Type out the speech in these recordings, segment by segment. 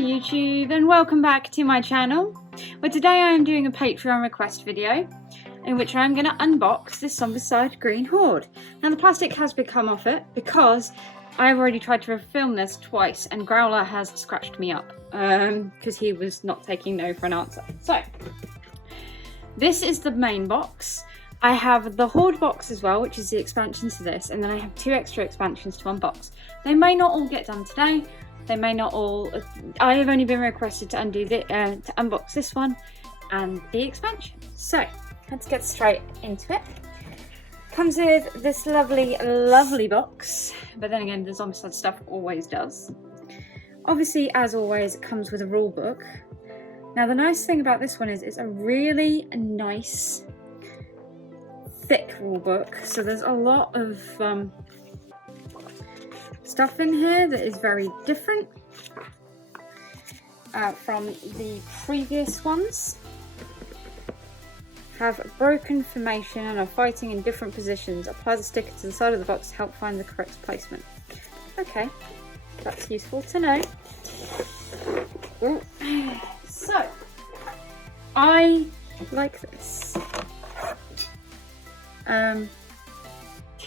YouTube and welcome back to my channel, where today I am doing a Patreon request video in which I'm going to unbox this Zombicide Green Horde. Now the plastic has become off it because I've already tried to film this twice and Growler has scratched me up because he was not taking no for an answer. So this is the main box. I have the Horde box as well, which is the expansion to this, and then I have 2 extra expansions to unbox. They may not all get done today. They may not all. I have only been requested to unbox this one and the expansion. So let's get straight into it. Comes with this lovely, lovely box, but then again, the Zombicide stuff always does. Obviously, as always, it comes with a rule book. Now, the nice thing about this one is it's a really nice, thick rule book. So there's a lot of stuff in here that is very different from the previous ones. Have broken formation and are fighting in different positions. Apply the sticker to the side of the box to help find the correct placement. Okay, that's useful to know. Ooh. So, I like this.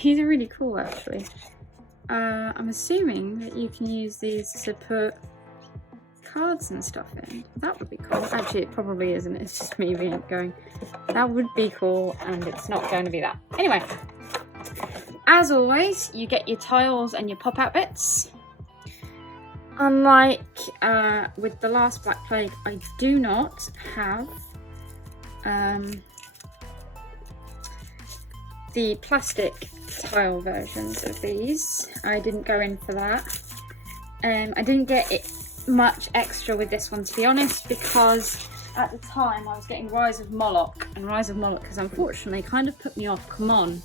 These are really cool actually. I'm assuming that you can use these to put cards and stuff in. That would be cool. Actually, it probably isn't. It's just me going, that would be cool, and it's not going to be that. Anyway, as always, you get your tiles and your pop-out bits. Unlike with the last Black Plague, I do not have the plastic tile versions of these. I didn't go in for that. I didn't get it much extra with this one, to be honest, because at the time I was getting Rise of Moloch, and Rise of Moloch has unfortunately kind of put me off Come On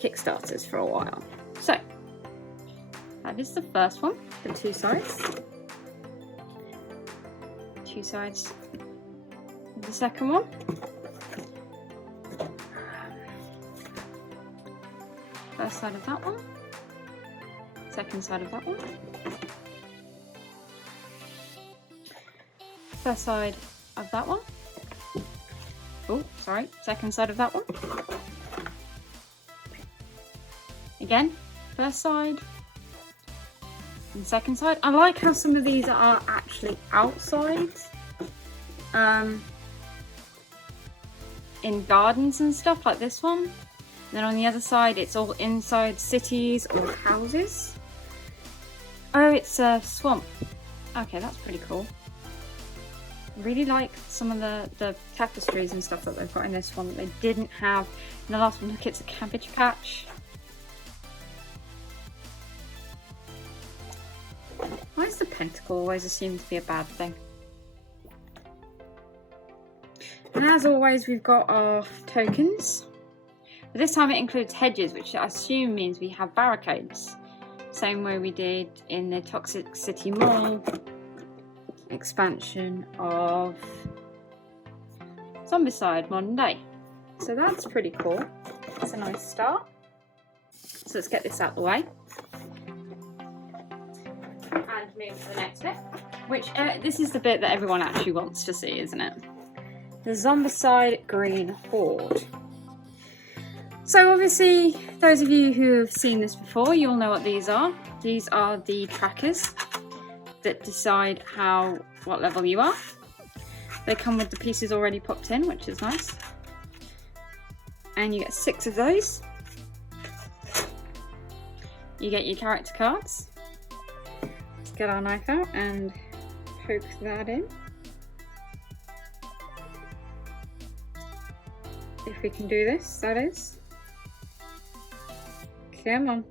Kickstarters for a while. So that is the first one, the 2 sides. 2 sides of the second one. First side of that one, second side of that one, first side of that one, oh sorry, second side of that one, again, first side and second side. I like how some of these are actually outside, in gardens and stuff like this one. Then on the other side, it's all inside cities or houses. Oh, it's a swamp. Okay, that's pretty cool. Really like some of the tapestries and stuff that they've got in this one that they didn't have in the last one. Look, it's a cabbage patch. Why is the pentacle always assumed to be a bad thing? And as always, we've got our tokens. But this time it includes hedges, which I assume means we have barricades. Same way we did in the Toxic City Mall expansion of Zombicide Modern Day. So that's pretty cool. It's a nice start. So let's get this out of the way. And move to the next bit. Which, this is the bit that everyone actually wants to see, isn't it? The Zombicide Green Horde. So obviously, those of you who have seen this before, you'll know what these are. These are the trackers that decide what level you are. They come with the pieces already popped in, which is nice. And you get 6 of those. You get your character cards. Let's get our knife out and poke that in. If we can do this, that is. Come on.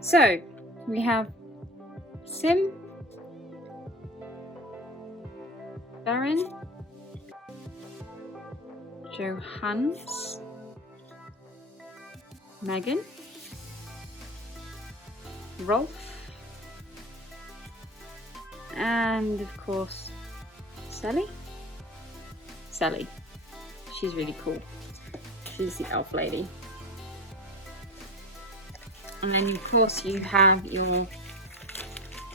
So, we have Sim, Baron, Johannes, Megan, Rolf, and of course, Sally. She's really cool. She's the elf lady. And then of course you have your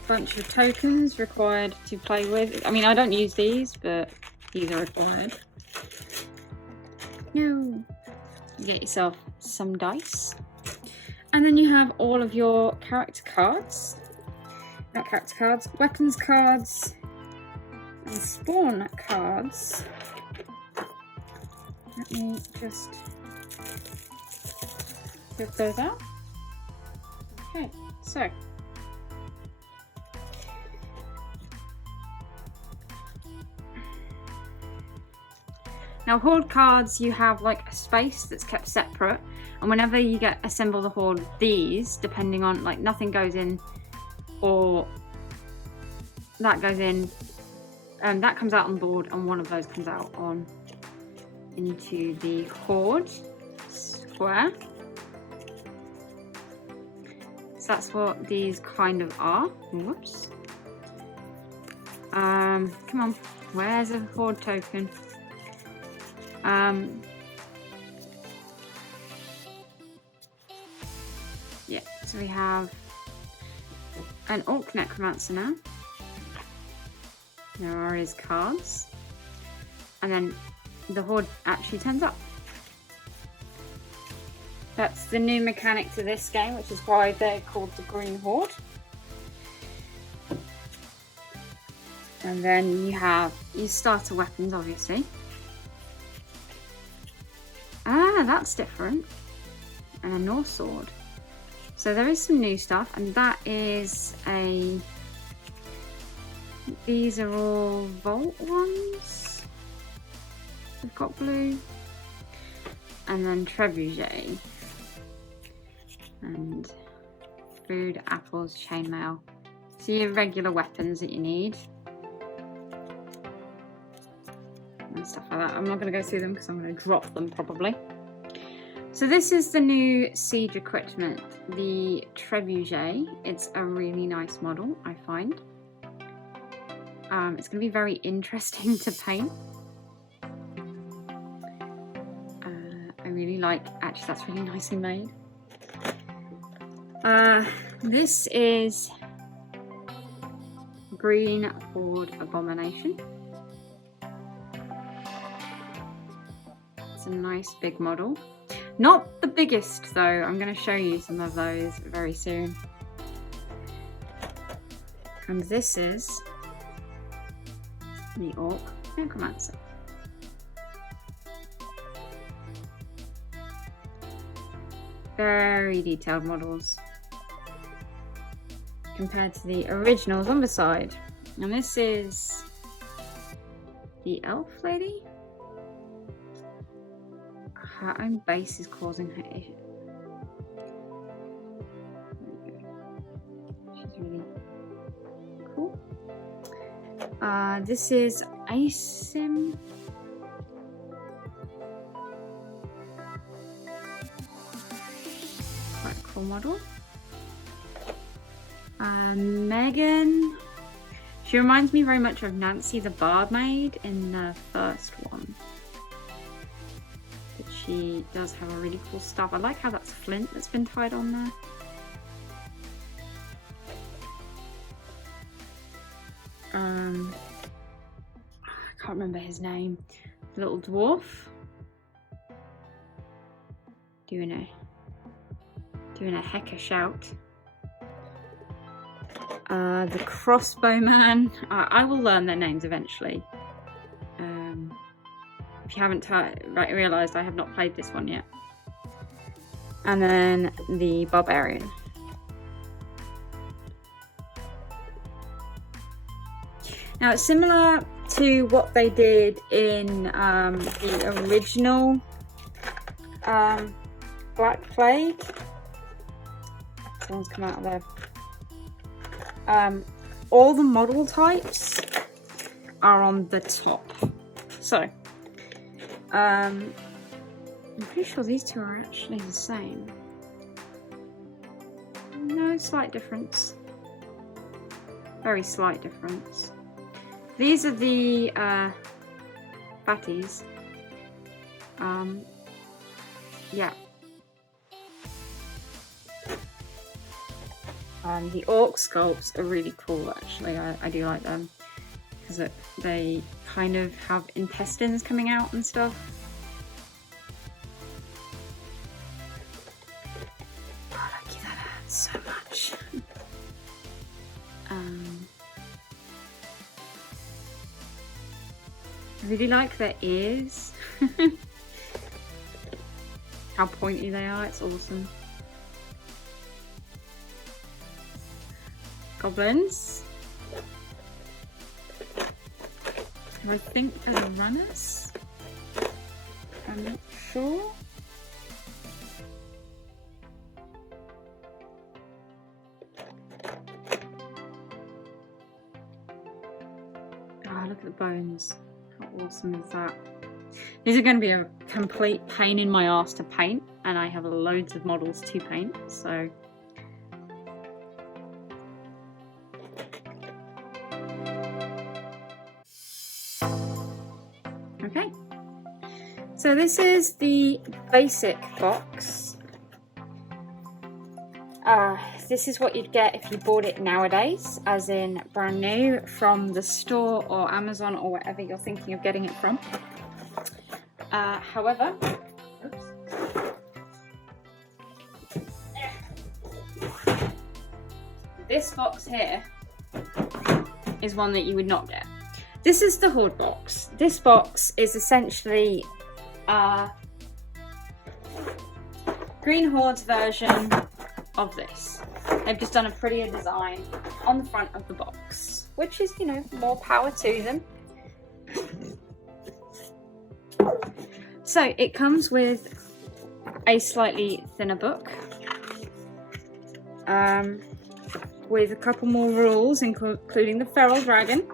bunch of tokens required to play with. I mean, I don't use these, but these are required. No. You get yourself some dice. And then you have all of your character cards. Not character cards, weapons cards and spawn cards. Let me just get those out. Okay, so now Horde cards, you have like a space that's kept separate, and whenever you get assemble the Horde, these, depending on, like, nothing goes in, or that goes in, that comes out on board, and one of those comes out on into the Horde square. So that's what these kind of are. Whoops. Come on, where's a Horde token? Yeah, so we have an Orc Necromancer now. There are his cards. And then the Horde actually turns up. That's the new mechanic to this game, which is why they're called the Green Horde. And then you have your starter weapons, obviously. Ah, that's different. And a Norse sword. So there is some new stuff, and that is a... These are all Vault ones. We've got blue. And then Trebuchet. And food, apples, chainmail. So your regular weapons that you need. And stuff like that. I'm not going to go through them because I'm going to drop them probably. So this is the new siege equipment, the Trebuchet. It's a really nice model, I find. It's going to be very interesting to paint. I really like, actually that's really nicely made. This is Green Horde Abomination. It's a nice big model. Not the biggest though, I'm going to show you some of those very soon. And this is the Orc Necromancer. Very detailed models compared to the original Zombicide. And this is the elf lady. Her own base is causing her issue. She's really cool. This is Asim. Quite a cool model. Megan. She reminds me very much of Nancy the Barmaid in the first one. But she does have a really cool stuff. I like how that's flint that's been tied on there. I can't remember his name. Little dwarf. Doing a heck of a shout. The crossbowman. I will learn their names eventually. If you haven't realised, I have not played this one yet. And then the barbarian. Now it's similar to what they did in the original Black Plague. Someone's come out of there. All the model types are on the top. So, I'm pretty sure these two are actually the same. No, slight difference. Very slight difference. These are the fatties. Yeah. The orc sculpts are really cool, actually. I do like them because they kind of have intestines coming out and stuff. Oh, lucky that hurts so much. I really like their ears. How pointy they are, it's awesome. Goblins. I think they're runners. I'm not sure. Ah, look at the bones. How awesome is that? These are going to be a complete pain in my ass to paint, and I have loads of models to paint, so... Okay, so this is the basic box. This is what you'd get if you bought it nowadays, as in brand new from the store or Amazon or wherever you're thinking of getting it from. However, this box here is one that you would not get. This is the Horde box. This box is essentially Green Horde's version of this. They've just done a prettier design on the front of the box, which is, you know, more power to them. So it comes with a slightly thinner book with a couple more rules, including the feral dragon,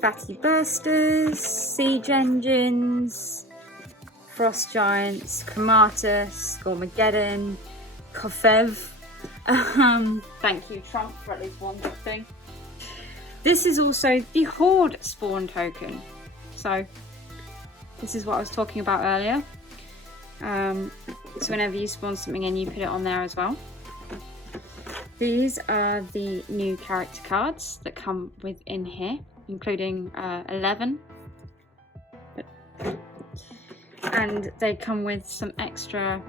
fatty bursters, siege engines, frost giants, Chromatus, Gormageddon, Kofev. Thank you, Trump, for at least one good thing. This is also the Horde spawn token. So this is what I was talking about earlier. So whenever you spawn something in, you put it on there as well. These are the new character cards that come within here, including 11. And they come with some extra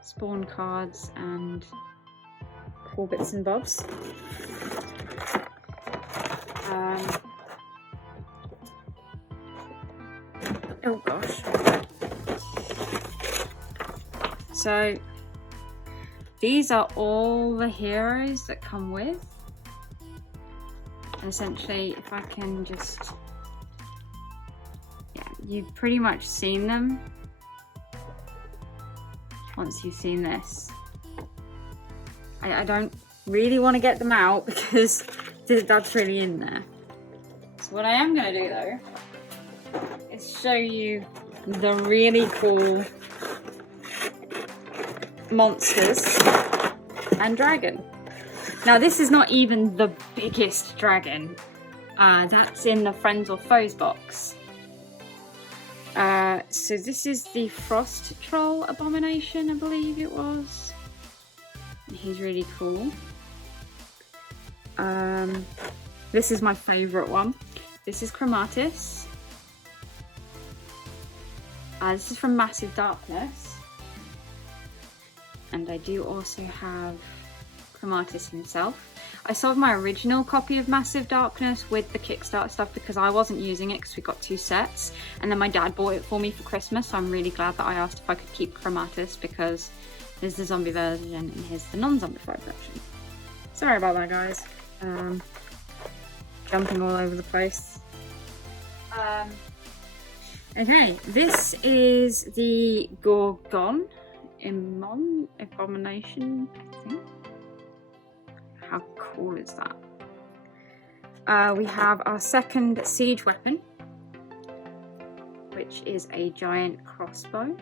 spawn cards and cool bits and bobs. Oh gosh. So these are all the heroes that come with. And essentially, if I can just... Yeah, you've pretty much seen them once you've seen this. I don't really want to get them out because that's really in there. So what I am going to do though is show you the really cool monsters and dragon. Now this is not even the biggest dragon. That's in the Friends or Foes box. So this is the Frost Troll Abomination, I believe it was. He's really cool. This is my favourite one. This is Chromatus. This is from Massive Darkness. And I do also have Chromatus himself. I sold my original copy of Massive Darkness with the Kickstarter stuff because I wasn't using it because we got 2 sets. And then my dad bought it for me for Christmas, so I'm really glad that I asked if I could keep Chromatus because there's the zombie version and here's the non-zombified version. Sorry about that, guys. Jumping all over the place. Okay, this is the Gorgon Abomination, I think. How cool is that? We have our second siege weapon, which is a giant crossbow.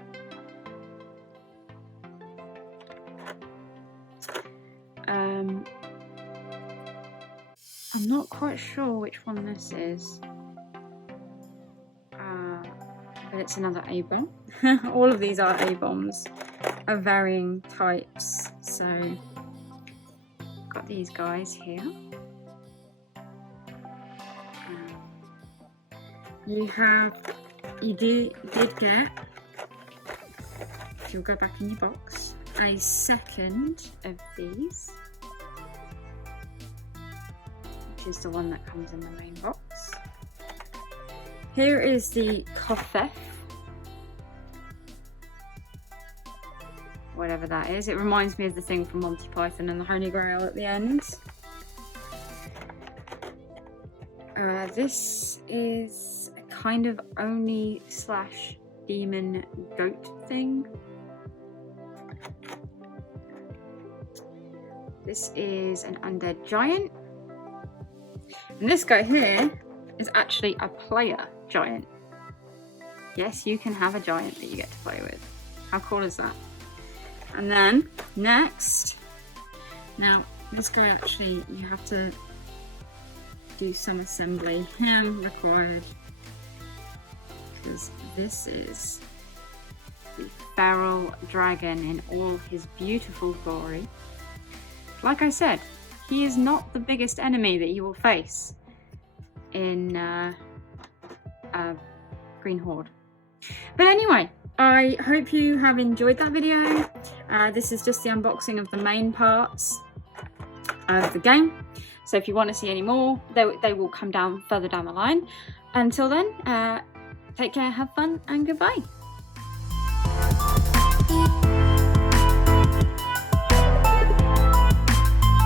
I'm not quite sure which one this is, but it's another A-bomb. All of these are A-bombs. of varying types. So got these guys here. You did get, if you'll go back in your box, a second of these, which is the one that comes in the main box. Here is the Kothef, whatever that is. It reminds me of the thing from Monty Python and the Holy Grail at the end. This is a kind of Oni / demon goat thing. This is an undead giant. And this guy here is actually a player giant. Yes, you can have a giant that you get to play with. How cool is that? And then next, now this guy actually, you have to do some assembly, him required, because this is the feral dragon in all his beautiful glory. Like I said, he is not the biggest enemy that you will face in Green Horde. But anyway, I hope you have enjoyed that video. This is just the unboxing of the main parts of the game. So if you want to see any more, they will come down further down the line. Until then, take care, have fun, and goodbye.